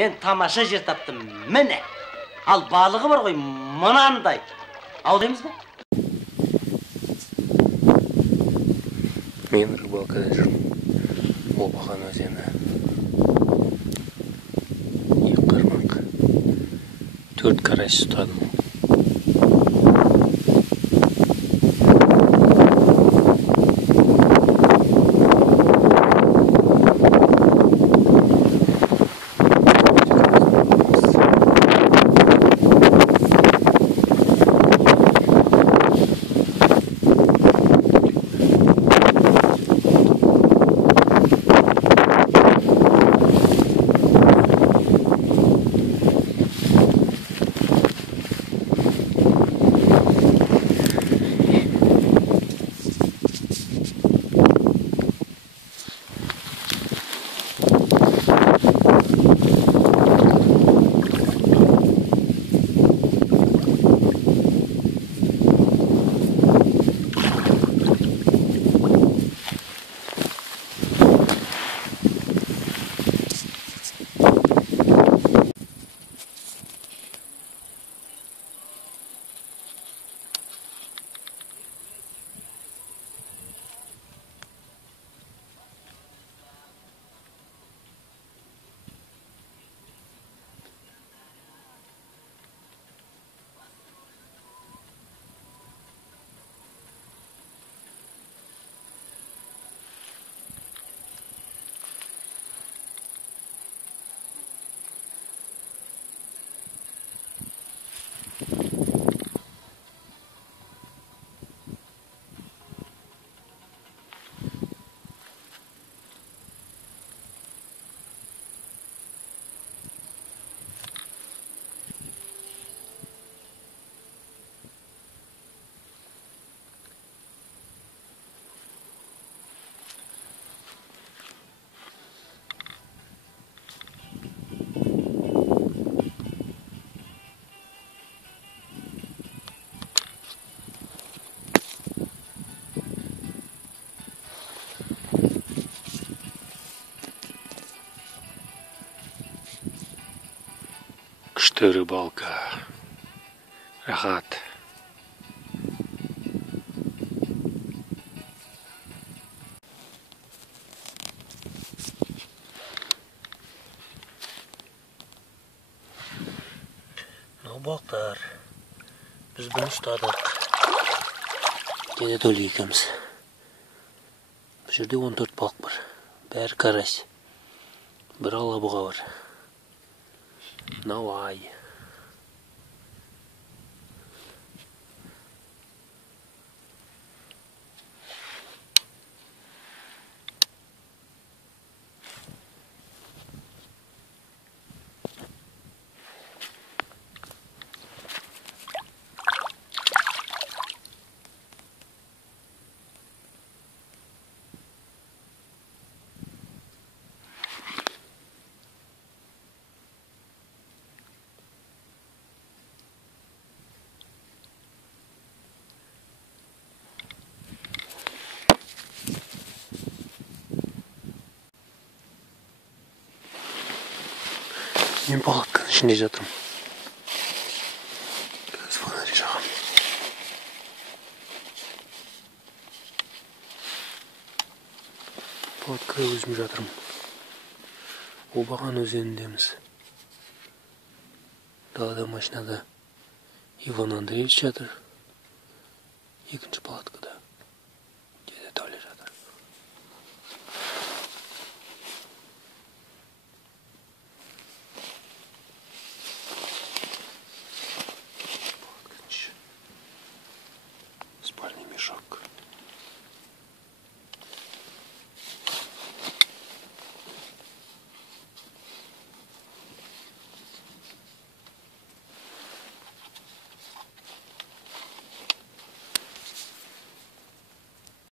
мен тамаша жер таптым, міне. Ал балығы бар ғой, мынандай. Аулаймыз ба? Мен рыбалкада жүрмін. Обаған өзені. Екі қармақ. 4 карась ұстадым. Күшті рыбалка. Рахат. Балықтар. Біз бұны ұстадық. Деді Толы екеуміз. Бұл жерде 14 балық бар. Бәрі карась. Бір алабұға бар. Науай. Мен палатканың ішінде жатырмын. Газ фонарь жағам. Палаткада өзім жатырмын. Обаған өзеніндеміз. Далада машинада Иван Андреевич жатыр. Екінші палаткада.